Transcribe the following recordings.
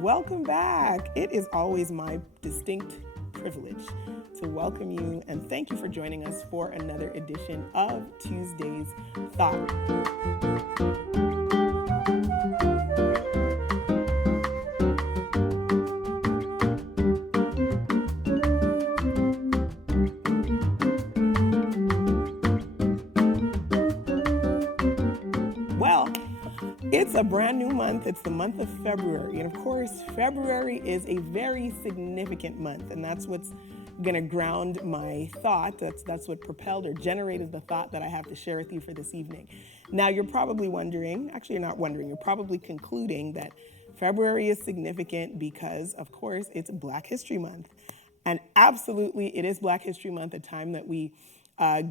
Welcome back. It is always my distinct privilege to welcome you and thank you for joining us for another edition of Tuesday's Thought. It's a brand new month. It's the month of February. And of course, February is a very significant month. And that's what's going to ground my thought. That's what propelled or generated the thought that I have to share with you for this evening. Now, you're probably wondering, actually, you're not wondering, you're probably concluding that February is significant because, of course, it's Black History Month. And absolutely, it is Black History Month, a time that we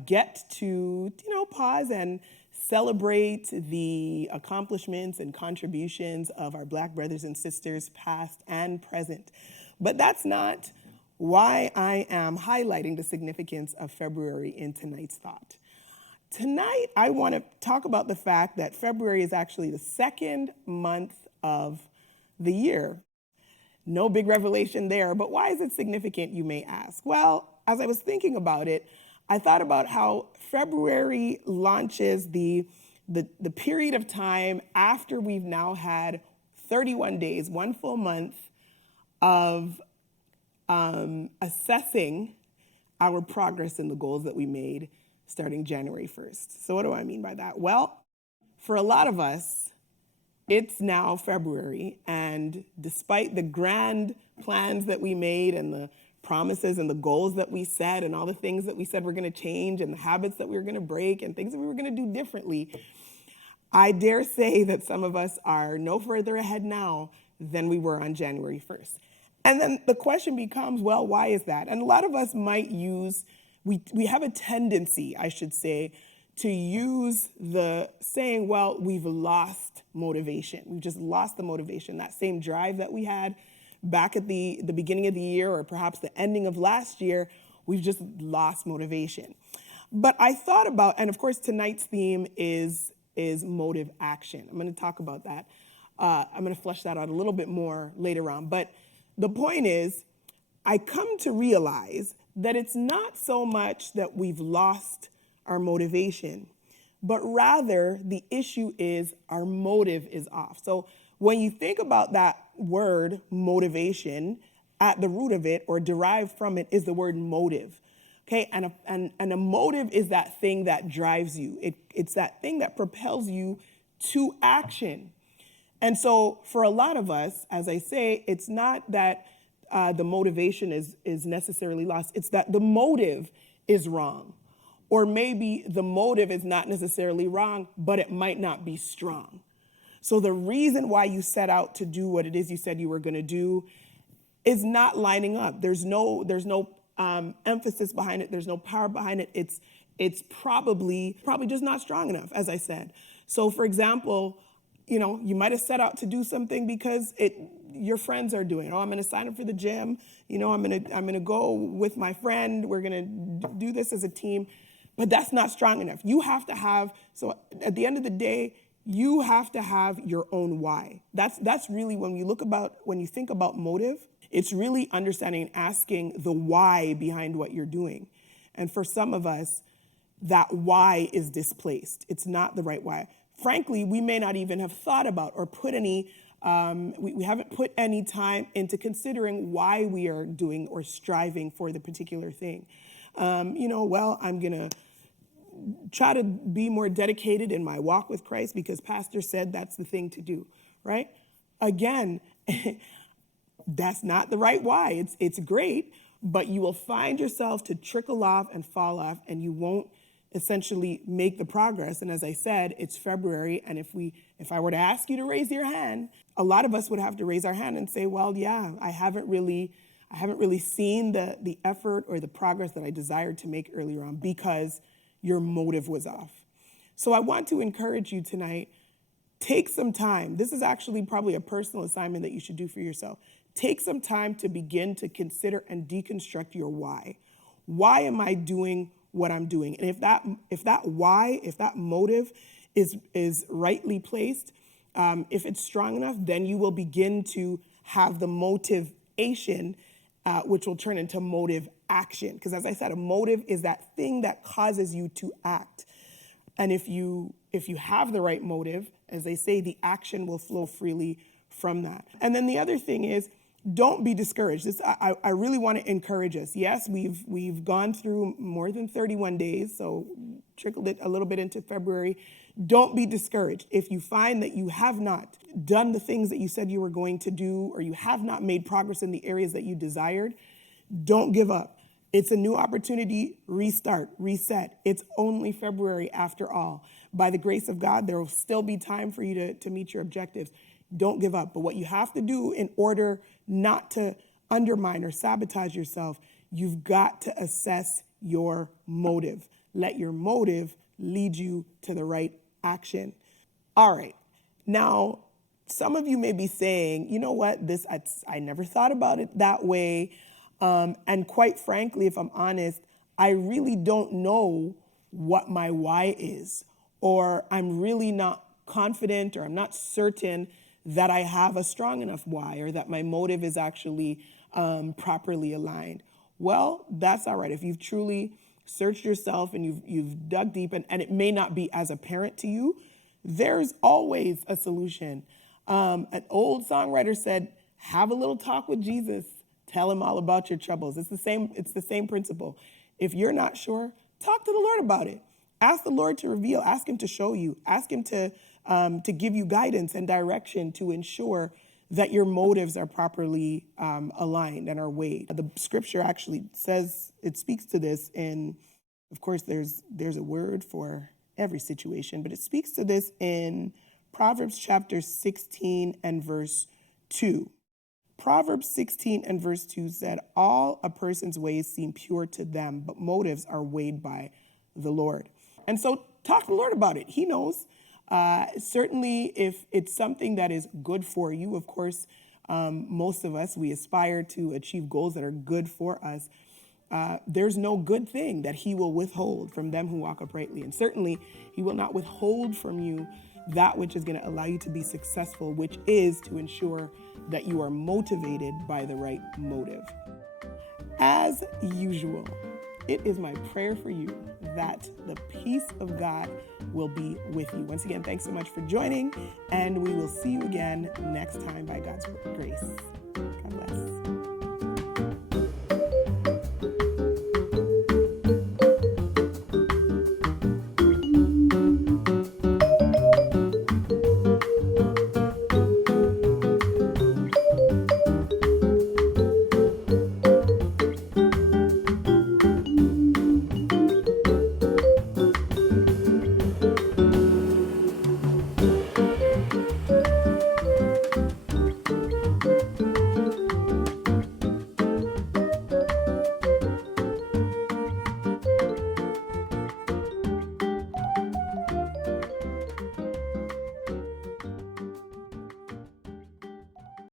get to, pause and celebrate the accomplishments and contributions of our Black brothers and sisters, past and present. But that's not why I am highlighting the significance of February in tonight's thought. Tonight, I want to talk about the fact that February is actually the second month of the year. No big revelation there, but why is it significant, you may ask? Well, as I was thinking about it, I thought about how February launches the period of time after we've now had 31 days, one full month of assessing our progress in the goals that we made starting January 1st. So what do I mean by that? Well, for a lot of us, it's now February, and despite the grand plans that we made and the promises and the goals that we set and all the things that we said we're going to change and the habits that we were going to break and things that we were going to do differently, I dare say that some of us are no further ahead now than we were on January 1st. And then the question becomes, well, why is that? And a lot of us might we have a tendency, I should say, to use the saying, well, we've lost motivation. We've just lost the motivation, that same drive that we had back at the beginning of the year or perhaps the ending of last year. We've just lost motivation. But I thought about, and of course tonight's theme is Motiv-Action. I'm going to talk about that. I'm going to flesh that out a little bit more later on. But the point is, I come to realize that it's not so much that we've lost our motivation, but rather the issue is our motive is off. So when you think about that word motivation, at the root of it or derived from it is the word motive. Okay, and a motive is that thing that drives you. It's that thing that propels you to action. And so for a lot of us, as I say, it's not that the motivation is necessarily lost. It's that the motive is wrong. Or maybe the motive is not necessarily wrong, but it might not be strong. So the reason why you set out to do what it is you said you were going to do is not lining up. There's no emphasis behind it. There's no power behind it. It's probably just not strong enough, as I said. So for example, you might have set out to do something because your friends are doing it. Oh, I'm going to sign up for the gym. I'm going to go with my friend. We're going to do this as a team. But that's not strong enough. You have to have, so at the end of the day, you have to have your own why. That's really when you think about motive, it's really understanding and asking the why behind what you're doing. And for some of us, that why is displaced. It's not the right why. Frankly, we may not even have thought about or put any, we haven't put any time into considering why we are doing or striving for the particular thing. I'm going to try to be more dedicated in my walk with Christ because Pastor said that's the thing to do, right? Again, that's not the right why. It's great, but you will find yourself to trickle off and fall off, and you won't essentially make the progress. And as I said, it's February, and if I were to ask you to raise your hand, a lot of us would have to raise our hand and say, well, yeah, I haven't really seen the effort or the progress that I desired to make earlier on because your motive was off. So I want to encourage you tonight, take some time. This is actually probably a personal assignment that you should do for yourself. Take some time to begin to consider and deconstruct your why. Why am I doing what I'm doing? And if that why, if that motive is rightly placed, If it's strong enough, then you will begin to have the motivation, which will turn into motive-action. Because as I said, a motive is that thing that causes you to act. And if you have the right motive, as they say, the action will flow freely from that. And then the other thing is, don't be discouraged. I really want to encourage us. Yes, we've gone through more than 31 days, so trickled it a little bit into February. Don't be discouraged. If you find that you have not done the things that you said you were going to do, or you have not made progress in the areas that you desired, don't give up. It's a new opportunity. Restart, reset. It's only February after all. By the grace of God, there will still be time for you to meet your objectives. Don't give up. But what you have to do in order not to undermine or sabotage yourself, you've got to assess your motive. Let your motive lead you to the right action. All right. Now, some of you may be saying, you know what, I never thought about it that way. And quite frankly, if I'm honest, I really don't know what my why is, or I'm really not confident, or I'm not certain that I have a strong enough why, or that my motive is actually properly aligned. Well, that's all right. If you've truly searched yourself and you've dug deep, and it may not be as apparent to you, there's always a solution. An old songwriter said, have a little talk with Jesus. Tell him all about your troubles. It's the same principle. If you're not sure, talk to the Lord about it. Ask the Lord to reveal. Ask him to show you. Ask him to give you guidance and direction to ensure that your motives are properly aligned and are weighed. The scripture actually says, it speaks to this in, of course, there's a word for every situation, but it speaks to this in Proverbs chapter 16 and verse 2. Proverbs 16 and verse 2 said, all a person's ways seem pure to them, but motives are weighed by the Lord. And so talk to the Lord about it. He knows. Certainly, if it's something that is good for you, of course, most of us, we aspire to achieve goals that are good for us. There's no good thing that he will withhold from them who walk uprightly. And certainly, he will not withhold from you that which is going to allow you to be successful, which is to ensure that you are motivated by the right motive. As usual, it is my prayer for you that the peace of God will be with you. Once again, thanks so much for joining, and we will see you again next time by God's grace.